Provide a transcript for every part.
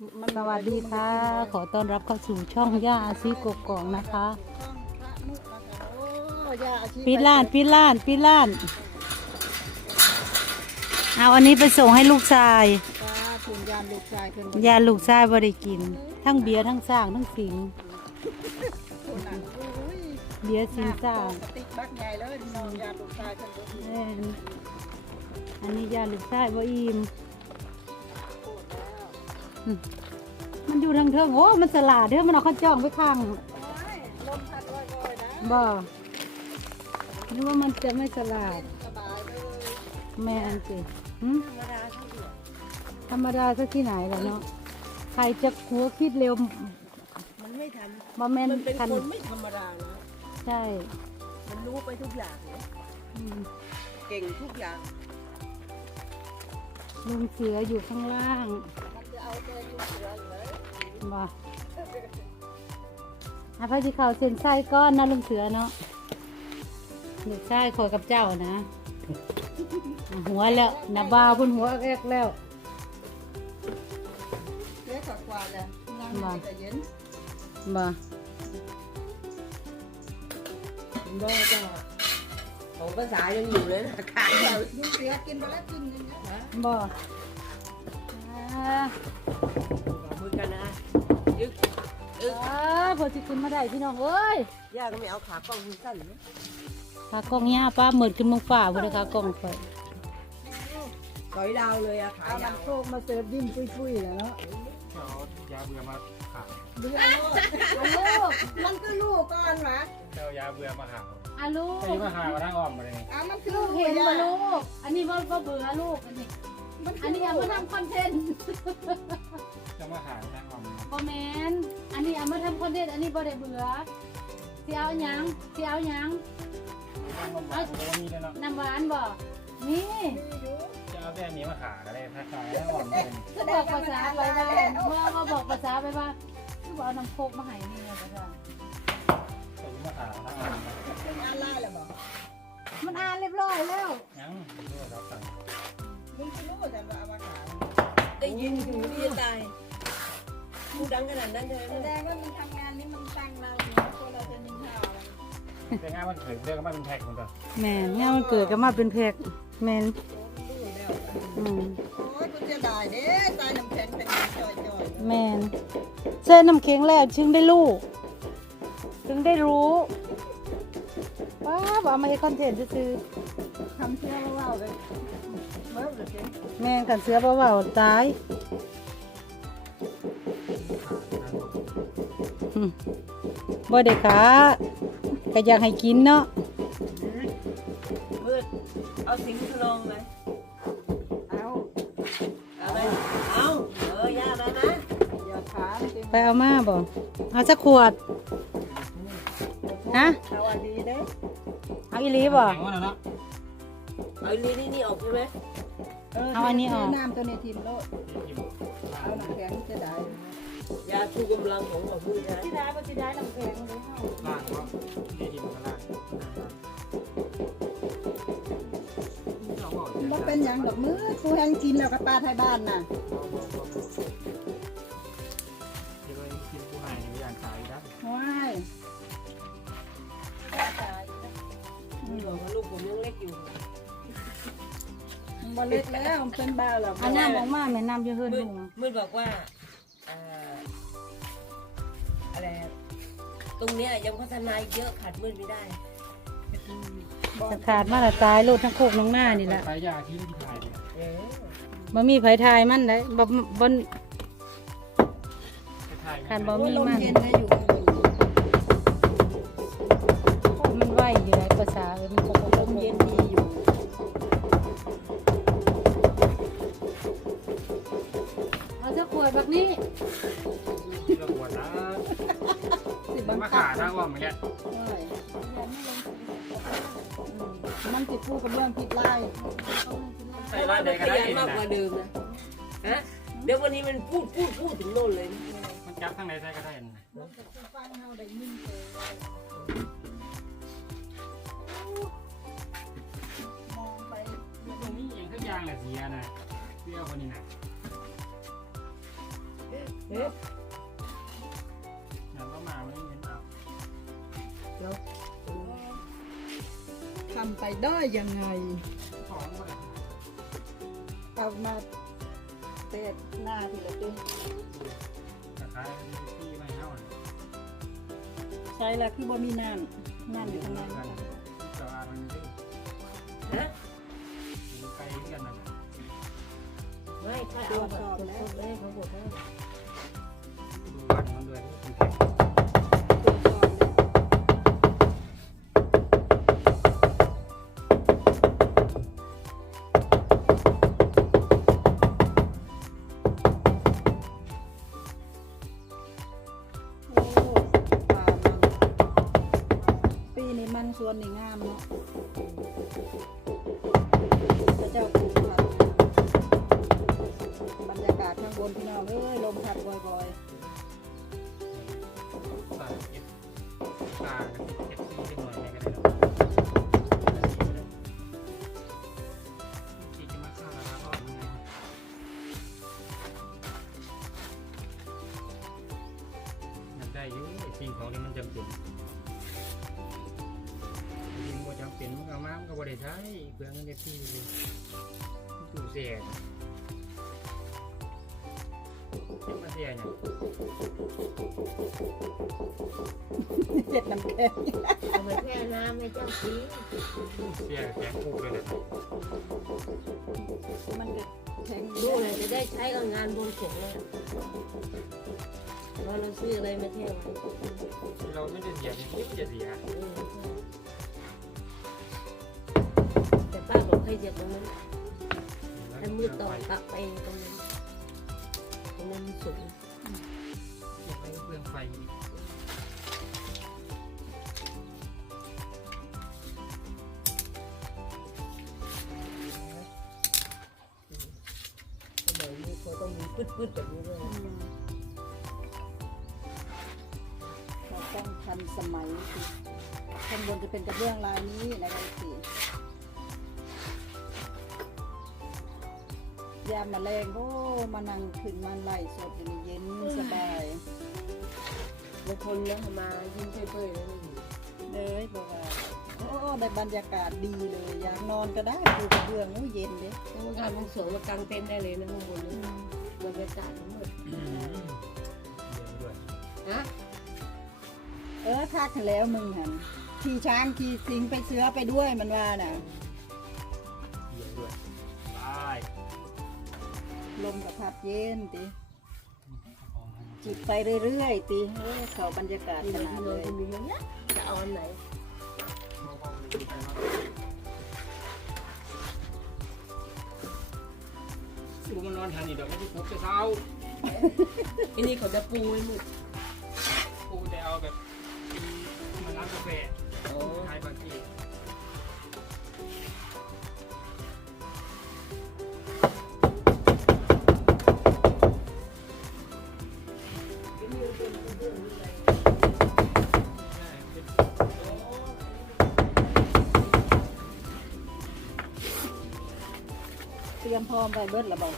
มันสวัสดีค่ะ ขอต้อนรับเข้าสู่ช่องย่าอาชีกกอกนะคะช่องพระนุนะคะโอ้ยาอาชีพปิดล้านปิดล้านปิดล้าน เอาอันนี้ไปส่งให้ลูกชายป้าคุณยานลูกชายเพิ่นยาลูกชายบ่ได้กิน ทั้งเบียร์ทั้งสร้างทั้งสิงคนน่ะโอ้ยเบียร์สิงสร้างกระติกบักใหญ่เลยน้องยานลูกชายเพิ่นบ่มีแม่นอันนี้ยาลูกชายบ่อิ่มโคตรแล้วอื มมันอยู่ทางเทิงโอ้ มันสลาดเด้อมันเอาเข้าจ้องไปข้างโอ้ยลมพัดลอยๆนะบ่นึกว่ามันจะไม่สลาดสบายเลยแม่อันสิหึธรรมดาที่เดียวธรรมดาสักที่ไหนล่ะเนาะใครจะหัวคิดเร็วมันไม่ทบ่แม่ำนมันเป็นคันคนไม่ธรรมดานะใช่ มันรู้ไปทุกอย่างเลยอืมเก่งทุกอย่างลุงเสืออยู่ข้างล่าง มันจะเอาตัวอยู่เสืออยู่เลยบ่อาพระจิเขาเซ็นไส้ก้อนนะลุงเสือเนาะลูกชายคอยกับเจ้านะ หัวแล้วนับบาวบนหัวแอกแล้วเล็กกว่าเลยนั่งอยู่แต่เย็นบ่บ่จ้าของภาษายังอยู่เลยนะขายเดี๋ยวลูกเสือกินไปแล้วกินนึงนะบ่อ่า มือกันนะยึกอ่าพอสิขึ้นมาได้พี่น้องเอ้ยย่าก็ไม่เอาขากล้องมือสั้นนะขากล้องย่าป้าเหมือนขึ้นเมืองฝ่าพุ่นเลยขากล้องไปต่อยดาวเลยอะขาเอายาวน้ำโคกมาเสิร์ฟดิ้นปุยๆแล้วเนาะเอายาเบื่อมาขาวเบื่อโลดลูกมันคือลูกก่อนหวะเจ้ายาเบื่อมาขาวอะลูกไอ้มาขาวมาทั้งอ้อมมาเลยนี่เอามันคือลูลูกกเห็นย่าบ่ลูก อันนี้บ่บ่เบื่อลูกอันนี้มัน อันนี้เอามาทำคอนเทนต์จะมาขาวทั้งอ้อมบ่แมนอันนี้เอามาทำคอนเทนต์อันนี้บ่ได้เบื่อสิเอาหยังสิเอาหยังทั้งอ้อมมาผมก็มีเลยเนาะน้ำหวานบ่นี่จะเอาแต่นี้มาขาวก็ได้ถ้าขาวทั้งอ้อมเลยบอกภาษาไปว่าเมื่อมาบอกภาษาไปว่าคือบ่เอาน้ำโคกมาให้นี่เลยจ้ะใส่มาขาวทั้งอ้อมเป็นอันไล่แล้วบ่มันอ่านเรียบร้อยแล้วยังด้วยเราสั่ง มึงคือลูกแต่ว่าอามาขายได้ยินถึงที่จะตายพูดดังขนาดนั้นใช่ไหมแสดงว่ามันทำงานนี้มันตั้งเราเนี่ยคนเราจะนินทาอะไรแต่งานมันถึงเรื่องก็มาเป็นแพ็คคนเดียวแม่นเนี่ยมันเกิดก็มาเป็นเพกแม่นอ้มันรู้แล้วอืมโอ้ยมันจะได้เด้ตายน้ำแข็งเป็นจ่อยๆแม่นเส้นน้ำเค็งแล้วจึงได้รู้จึงได้รู้ว้าวเอามาให้คอนเทนต์ซื้อทำเชื่อว่าเลย แม่นกันเสือเบาๆตายอืมบ่ได้ขาก็อยากให้กินเนาะมืดเอาสิงทลองไหมเอาเอาไหมเอาเออย่ามานะอย่าถามจริงไปเอามาบ่เอาสักขวดฮะเอาอันดีเด้เอาอีหลีบ่แข็งว่าเนาะเอานี่นี่นี่ออกใช่ไหม เอาอันนี้ออก น้ำตัวนี้ทิมโลดเอาน้ำแข็งจะได้ยาชูกำลังของหมอพูดนะที่ได้ก็ที่ได้น้ำแข็งเลยเฮาล่างก็ดีดีมันล่างมันเป็นอย่างดอกมือกูแห้งกินแล้วก็ปลาไทยบ้านน่ะที่เรากินผู้หายในอย่างขายได้ว้ายนี่บอกว่าลูกผมยังเล็กอยู่มัน บ่เล็กแล้วมันเป็นบ้าแล้วเอาน้ำออกมาแม่น้ำอยู่เฮือนมืดลุงมืดบอกว่าอ่าอะไรตรงเนี้ยยังพัฒนาอีกเยอะขาดมืดไม่ได้จะขาดมาละตายโลดทั้งโคกน้องหน้านี่แหละขายยาที่ที่ขายเนี่ยเออบ่มีไผทายมันได้บ่บ่ขายคันบ่โอ้ยมีลมมันเย็นให้อยู่อยู่มันไหวอยู่ไรภาษาเอ้ยมันคงลมเย็นดีอยู่เอ บทั้งอ้อมเหมือนกันเอ้ยมันติดพูกับเรื่องผิดไล่ใส่ร้านใดก็ขได้ยันมากกว่าเดิมนะฮะเดี๋ยววันนี้มันพูดพูดพูดถึงโน่นเลยนะมันจับทั้งไหนใส่ก็ได้นะฟังเฮาได้ยินเลยมองไปตรงนี้อย่างทุกอย่างแหละเสียนะเสียคนนี้นะำไปได้ยังไงของหมดเลยเอามาเตะหน้าทีละทีแต่ขายที่ไม่เท่าเลยใช่ละคือบ่มีน้ำน้ำอยู่ข้างในกันเจ้าอามันดื้อฮะไกลกันนะไม่ค่อยเอาแบบสดๆเลยเขาบอกว่า งสวนนี่งามเนาะพระเจ้าปลูกผักบรรยากาศข้างบนพี่น้องเอ้ยลมพัดบ่อยๆตาเก็บตาเก็บซีเป็นหน่อยไหนก็ได้ บ่ได้ใช้เพื่อเงินเก็บที่เลยตู้เสียจะมาเสียเนี่ยๆเห็ดน้ำแข็งเอาไปแค่น้ำ ให้เจ็บตรงนั้นให้มือต่อตักไปตรงนั้นตรงนั้นสูงเก็บไว้เพื่องไฟอีกเขาต้องมีปืดๆแบบนี้ด้วยเราต้องทันสมัยข้างบนจะเป็นกระเบื้องลายนี้นะครับสิ ยามมาแรงโอ้มานั่งขึ้นมาไล่สดอยู่นี่เย็นสบายบางคนนะมายิ้มเปื่อยๆเลยไม่อยู่เลยบอกว่าโอ้ได้บรรยากาศดีเลย อยากนอนก็ได้ดูกระเบื้องโอ้เย็นเด้ต้องการบวงสรวงมากางเต็นท์ได้เลยนะข้างบนนี้บรรยากาศทั้งหมดเดี๋ยวด้วยฮะเออทักแล้วมึงหันขี่ช้างขี่สิงไปเสือไปด้วยมันว่าน่ะ ลมกับพัดเย็นติจิบไปเรื่อยๆติเออเขาบรรยากาศมีขน้นาดองเลยคนนี้เนี่ยจะเอาอันไหนดูมันนอนทันอีกดอกไม่ได้พกแต่เช้าอันนี้เขาจะปูไว้หมดกูจะเอาแบบมาร้านกาแฟอ๋อขายบางที ไปเบิดละบ่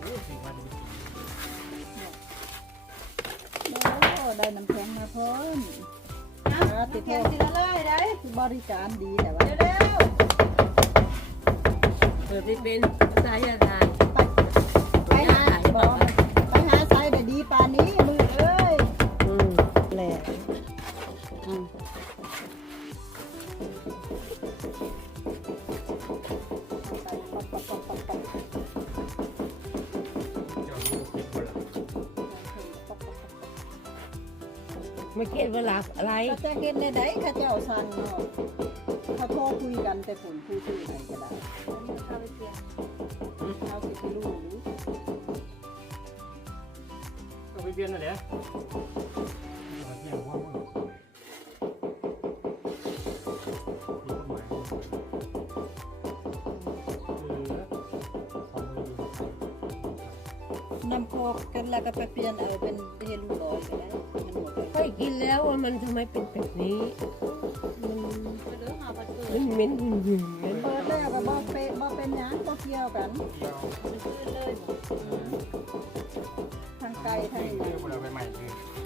โอ้สิ่งมันมีสิ่งโอ้ได้น้ำแข็งมาพร้อมนะติดแข็งทีละเลยได้บริการดีแต่ว่าเร็วเปิดไม่เป็นภาษายาทานไปหาบอกไปหาไซด์ได้ดีปานนี้มือเอ้ยอืมแหละอืม ไม่เก็ตเวลาอะไร ก็จะเห็นในใดข้าเจ้าสั่งเนาะเขาโทรคุยกันแต่ผลคุยคุยไหนก็ได้เขาไปเพียงเขาสิไปรู้หรือก็ไปเปลี่ยนนั่นแหละเอำคอกกันแล้วก็ไปเปลี่ยนเอาเป็นเฮลูร้อยก็ได้มันหมดเลยค่อยกินแล้วว่ามันทำไมเป็นแบบนี้ มันเด้อหาบัตรเกิมันเหม็นหึ่งหึ่งเหม็นเปิดแล้วก็บ่เป็นบ่เป็นหยังบ่เกี่ยวกันเดี๋ยวมันขึ้นเลยบ่ไกลทางเอนี้อบ่ได้เอาไปใหม่เลย